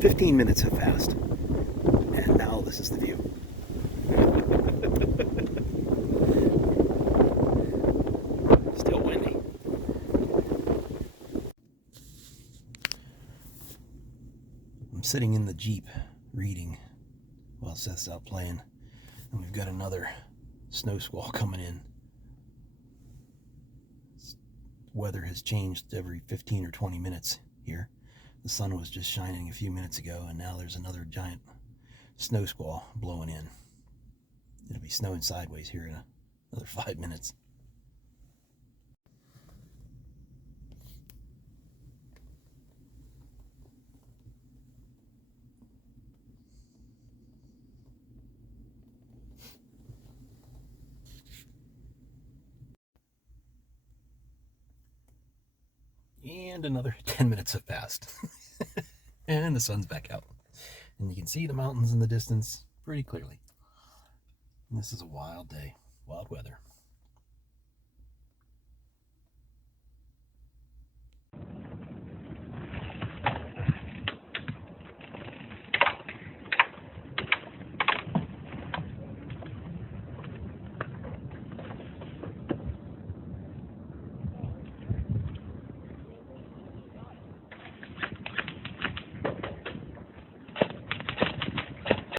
15 minutes have passed, and now this is the view. Still windy. I'm sitting in the Jeep reading while Seth's out playing, and we've got another snow squall coming in. Weather has changed every 15 or 20 minutes here. The sun was just shining a few minutes ago, and now there's another giant snow squall blowing in. It'll be snowing sideways here in another 5 minutes. And another 10 minutes have passed. And the sun's back out. And you can see the mountains in the distance pretty clearly. And this is a wild day, wild weather.